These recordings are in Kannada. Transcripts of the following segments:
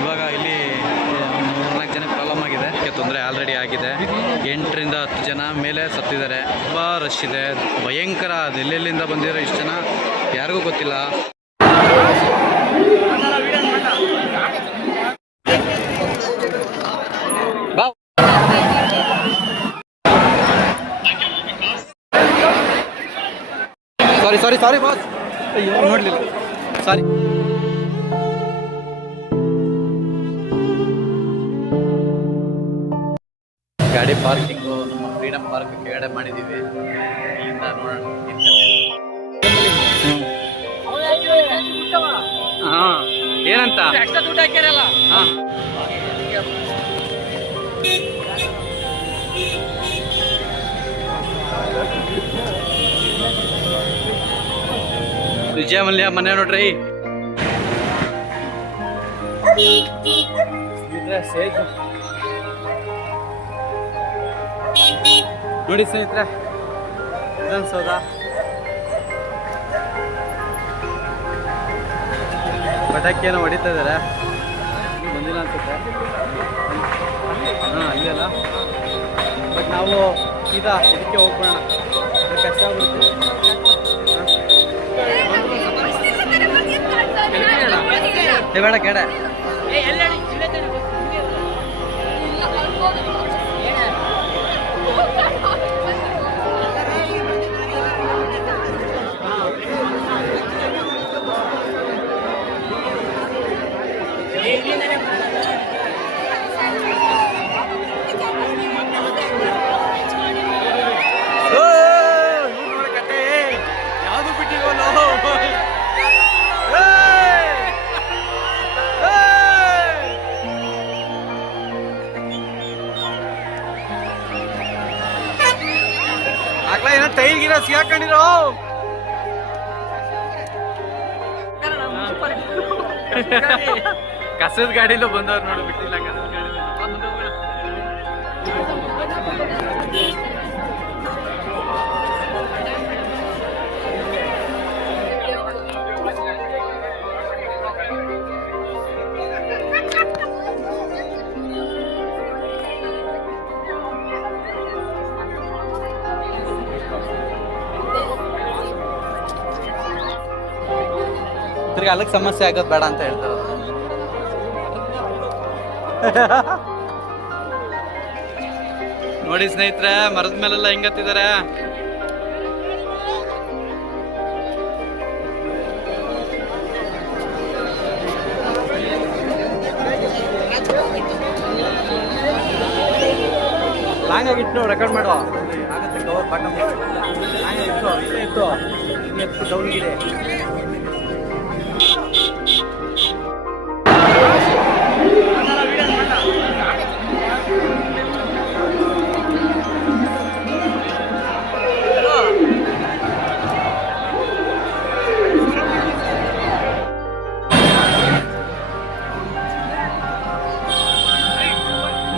ಇವಾಗ ಇಲ್ಲಿ 3-4 ಜನ ಪ್ರಾಬ್ಲಮ್ ಆಗಿದೆ, ತೊಂದರೆ ಆಲ್ರೆಡಿ ಆಗಿದೆ. 8ರಿಂದ 10 ಜನ ಮೇಲೆ ಸತ್ತಿದ್ದಾರೆ. ತುಂಬ ರಶ್ ಇದೆ, ಭಯಂಕರ. ಅದು ಎಲ್ಲೆಲ್ಲಿಂದ ಬಂದಿರೋ ಇಷ್ಟು ಜನ ಯಾರಿಗೂ ಗೊತ್ತಿಲ್ಲ. ಸಾರಿ ಬಾಸ್, ಅಯ್ಯೋ ನೋಡಲಿಲ್ಲ, ಸಾರಿ. ಗಾಡಿ ಪಾರ್ಕಿಂಗು ನಮ್ಮ ಫ್ರೀಡಮ್ ಪಾರ್ಕ್ ಕೆಳಗಡೆ ಮಾಡಿದ್ದೀವಿ. ಇಲ್ಲಿಂದ ನೋಡೋಣ. ಹಾಂ, ಏನಂತ ದುಡ್ಡು ಹಾಕ್ಯಾರಲ್ಲ. ಹಾಂ, ವಿಜಯ ಮಲ್ಯ ಮನೆ ನೋಡ್ರಿ. ನೋಡಿ ಸ್ನೇಹಿತರೆ, ವಿಧಾನಸೌಧ ಪಟಾಕಿಯನ್ನು ಹೊಡಿತಾ ಇದ್ದಾರೆ. ಬಂದಿಲ್ಲ ಅನ್ಸುತ್ತೆ. ಹಾಂ, ಅಲ್ಲೆಲ್ಲ. ಬಟ್ ನಾವು ಇದಕ್ಕೆ ಹೋಗ್ಬೋಣ, ಕಷ್ಟ ಆಗ್ಬಿಡುತ್ತೆ. ಬೇಡ ಕೇಳ. ಯಾವುದು ಬಿಟ್ಟಿರೋಲ್ಲ. ಏನೋ ಟೈಗಿರೋ ಸಿಗಾಕೊಂಡಿರೋ. ಕಸದ ಗಾಡಿಲೂ ಬಂದವ್ರು ನೋಡಿ, ಬಿಟ್ಟಿಲ್ಲ ಕಸದ ಗಾಡಿ. ತಿರ್ಗಿ ಅಲ್ಲಿಗೆ ಸಮಸ್ಯೆ ಆಗೋದು ಬೇಡ ಅಂತ ಹೇಳ್ತಾರೆ. ನೋಡಿ ಸ್ನೇಹಿತರೆ, ಮರದ ಮೇಲೆಲ್ಲ ಹಿಂಗತ್ತಿದ್ದಾರೆ. ಲಾಂಗ್ ಆಗಿಟ್ಟು ರೆಕಾರ್ಡ್ ಮಾಡುವ ಆಗತ್ತೆ. ಕವರ್ ಬಾಟಮ್ ಲಾಂಗ್ ಇತ್ತು ಡೌನ್ಗಿದೆ.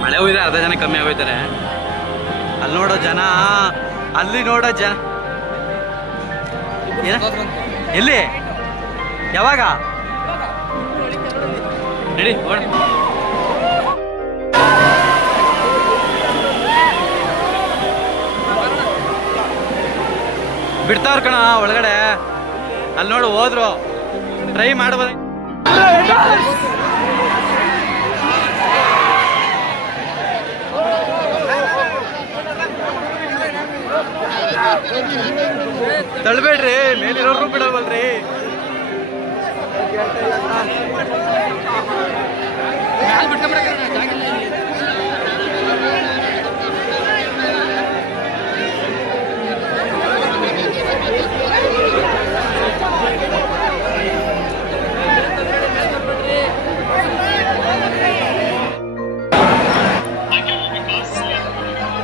ಮಳೆ ಹೋಗಿದೆ, ಅರ್ಧ ಜನ ಕಮ್ಮಿ ಆಗೋಯ್ತಾರೆ. ಅಲ್ಲಿ ನೋಡೋ ಜನ, ಅಲ್ಲಿ ನೋಡೋ ಜನ. ಎಲ್ಲಿ, ಯಾವಾಗ ನಡಿ ಬಿಡ್ತಾವ್ರ ಕಣ ಒಳಗಡೆ. ಅಲ್ಲಿ ನೋಡು, ಹೋದ್ರು ಟ್ರೈ ಮಾಡ್ಬೋದು. ತಳ್ಬೇಡ್ರಿ, ಮೇಲಿರೋರು ಬಿಡಲ್ವಲ್ರಿ.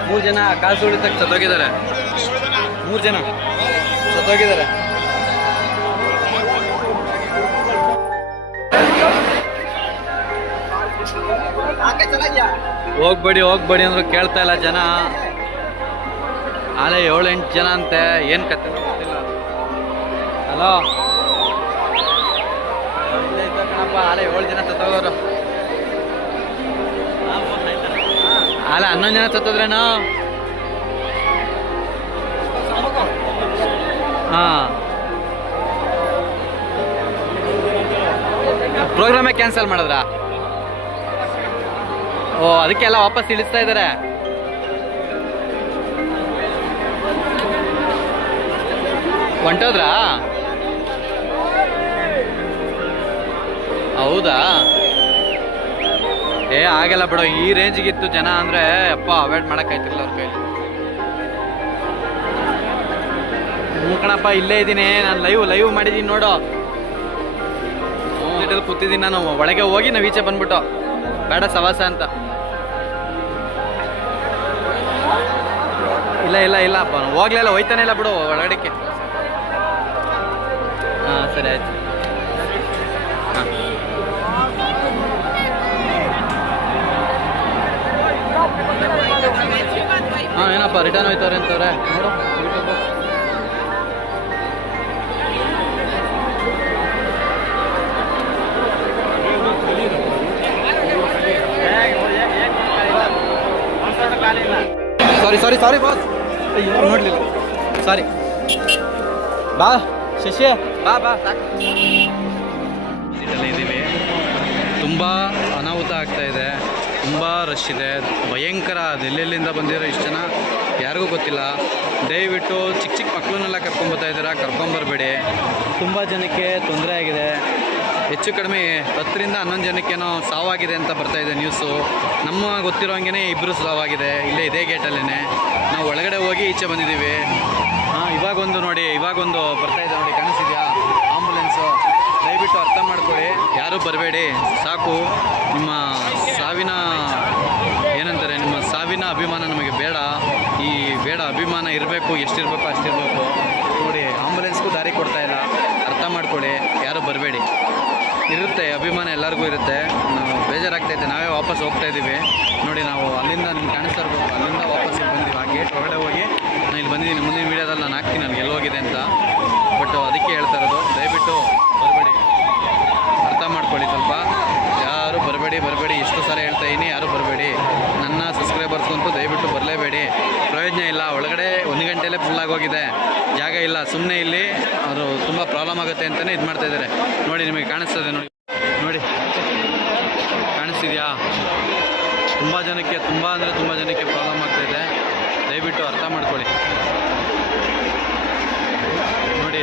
ಮೂರು ಜನ ಕಾಸು ಉಳಿತಕ್ಕೆ ಸತ್ತೋಗಿದ್ದಾರೆ. 3 ಜನ ಸತ್ತೋಗಿದ್ದಾರೆ. ಹೋಗ್ಬೇಡಿ ಅಂದ್ರು ಕೇಳ್ತಾ ಇಲ್ಲ ಜನ. ಆಲೆ 7-8 ಜನ ಅಂತೆ. ಏನು ಕತೆ ಗೊತ್ತಿಲ್ಲ. ಹಲೋ, ಇಲ್ಲೇ ಇದ್ದ ಕಣಪ್ಪ, ಆಲೆ 7 ಜನ ಸತ್ತೋಗೋರು. 11 ಜನ ಸತ್ತದ್ರೇನೋ. ಹಾಂ, ಪ್ರೋಗ್ರಾಮೇ ಕ್ಯಾನ್ಸಲ್ ಮಾಡಿದ್ರಾ? ಓ, ಅದಕ್ಕೆಲ್ಲ ವಾಪಸ್ ಇಳಿಸ್ತಾ ಇದ್ದಾರೆ. ಹೊಂಟೋದ್ರಾ? ಹೌದಾ? ಆಗಲ್ಲ ಬಿಡೋ, ಈ ರೇಂಜಿಗಿತ್ತು ಜನ ಅಂದರೆ ಅಪ್ಪ ಅವಾಯ್ಡ್ ಮಾಡೋಕ್ಕಾಯ್ತಿಲ್ಲ ಅವ್ರ ಕೈಲಿ. ಕಣಪ್ಪ, ಇಲ್ಲೇ ಇದ್ದೀನಿ ನಾನು, ಲೈವ್ ಮಾಡಿದ್ದೀನಿ ನೋಡು. ಕೂತಿದ್ದೀನಿ ನಾನು, ಒಳಗೆ ಹೋಗಿ ನಾವು ಈಚೆ ಬಂದ್ಬಿಟ್ಟು ಬೇಡ ಸವಾಸ ಅಂತ. ಇಲ್ಲ ಅಪ್ಪ, ಹೋಗ್ಲಿಲ್ಲ, ಹೋಯ್ತಾನೆ ಇಲ್ಲ ಬಿಡು ಒಳಗಡೆಕ್ಕೆ. ಹಾಂ, ಸರಿ ಆಯ್ತು. ಹಾಂ, ಏನಪ್ಪ ರಿಟರ್ನ್ ಹೋಯ್ತವ್ರೆ ಅಂತವ್ರೆ ನೋಡು. ಸಾರಿ ಬಾಸ್, ಅಯ್ಯೋ ನೋಡ್ಲಿಲ್ಲ, ಸಾರಿ. ಬಾ ಶಶಿ, ಬಾ ಇದ್ದೀವಿ. ತುಂಬ ಅನಾಹುತ ಆಗ್ತಾ ಇದೆ, ತುಂಬ ರಶ್ ಇದೆ, ಭಯಂಕರ. ಅದು ಎಲ್ಲೆಲ್ಲಿಂದ ಬಂದಿರೋ ಇಷ್ಟು ಜನ ಯಾರಿಗೂ ಗೊತ್ತಿಲ್ಲ. ದಯವಿಟ್ಟು ಚಿಕ್ಕ ಮಕ್ಕಳನ್ನೆಲ್ಲ ಕರ್ಕೊಂಬರ್ತಾ ಇದ್ದೀರಾ, ಕರ್ಕೊಂಬರ್ಬೇಡಿ. ತುಂಬ ಜನಕ್ಕೆ ತೊಂದರೆ ಆಗಿದೆ. ಹೆಚ್ಚು ಕಡಿಮೆ 10 ರಿಂದ 11 ಜನಕ್ಕೇನೋ ಸಾವಾಗಿದೆ ಅಂತ ಬರ್ತಾಯಿದೆ ನ್ಯೂಸು. ನಮ್ಮ ಗೊತ್ತಿರೋ ಹಂಗೆ 2 ಸಾವಾಗಿದೆ ಇಲ್ಲೇ ಇದೇ ಗೇಟಲ್ಲೇ. ನಾವು ಒಳಗಡೆ ಹೋಗಿ ಈಚೆ ಬಂದಿದ್ದೀವಿ. ಹಾಂ, ಇವಾಗೊಂದು ಬರ್ತಾಯಿದೆ ನೋಡಿ, ಕಾಣಿಸಿದೆಯಾ ಆಂಬುಲೆನ್ಸು. ದಯವಿಟ್ಟು ಅರ್ಥ ಮಾಡ್ಕೊಳ್ಳಿ, ಯಾರೂ ಬರಬೇಡಿ. ಸಾಕು, ನಿಮ್ಮ ಸಾವಿನ ಅಭಿಮಾನ ನಮಗೆ ಬೇಡ. ಅಭಿಮಾನ ಇರಬೇಕು, ಎಷ್ಟಿರಬೇಕು ಅಷ್ಟಿರಬೇಕು. ನೋಡಿ, ಆಂಬುಲೆನ್ಸ್ಗೂ ದಾರಿ ಕೊಡ್ತಾಯಿಲ್ಲ. ಅರ್ಥ ಮಾಡ್ಕೊಳ್ಳಿ, ಯಾರೂ ಬರಬೇಡಿ. ಇರುತ್ತೆ ಅಭಿಮಾನ, ಎಲ್ಲರಿಗೂ ಇರುತ್ತೆ. ನಾವು ಬೇಜಾರಾಗ್ತೈತೆ, ನಾವೇ ವಾಪಸ್ ಹೋಗ್ತಾ ಇದ್ದೀವಿ ನೋಡಿ. ನಾವು ಅಲ್ಲಿಂದ ನಿಮ್ಗೆ ಕಾಣಿಸ್ತಾ ಇರ್ಬೇಕು, ಅಲ್ಲಿಂದ ವಾಪಸ್ ಇಲ್ಲಿ ಬಂದಿದ್ದೀವಿ. ಆ ಗೇಟ್ ಒಳಗಡೆ ಹೋಗಿ ನಾನು ಇಲ್ಲಿ ಬಂದಿದ್ದೀನಿ. ಮುಂದಿನ ವೀಡಿಯೋದಲ್ಲಿ ನಾನು ಹಾಕ್ತೀನಿ ನನಗೆ ಎಲ್ಲೋಗಿದೆ ಅಂತ. ಬಟ್ ಅದಕ್ಕೆ ಹೇಳ್ತಾ ಇರೋದು, ದಯವಿಟ್ಟು ಬರಬೇಡಿ, ಅರ್ಥ ಮಾಡ್ಕೊಳ್ಳಿ ಸ್ವಲ್ಪ. ಯಾರು ಬರಬೇಡಿ, ಎಷ್ಟು ಸಲ ಹೇಳ್ತಾ ಇದ್ದೀನಿ, ಯಾರೂ ಬರಬೇಡಿ. ನನ್ನ ಸಬ್ಸ್ಕ್ರೈಬರ್ಸ್ ಅಂತೂ ದಯವಿಟ್ಟು ಬರಲೇಬೇಡಿ, ಪ್ರಯೋಜನ ಇಲ್ಲ. ಒಳಗಡೆ 1 ಗಂಟೆಯಲ್ಲೇ ಫುಲ್ಲಾಗೋಗಿದೆ, ಜಾಗ ಇಲ್ಲ. ಸುಮ್ಮನೆ ಇಲ್ಲಿ ಅವರು ತುಂಬ ಪ್ರಾಬ್ಲಮ್ ಆಗುತ್ತೆ ಅಂತಲೇ ಇದು ಮಾಡ್ತಾಯಿದ್ದಾರೆ ನೋಡಿ. ನಿಮಗೆ ಕಾಣಿಸ್ತದೆ ನೋಡಿ, ಕಾಣಿಸ್ತಿದೆಯಾ? ತುಂಬ ಜನಕ್ಕೆ ಪ್ರಾಬ್ಲಮ್ ಆಗ್ತಾಯಿದೆ. ದಯವಿಟ್ಟು ಅರ್ಥ ಮಾಡ್ಕೊಳ್ಳಿ ನೋಡಿ.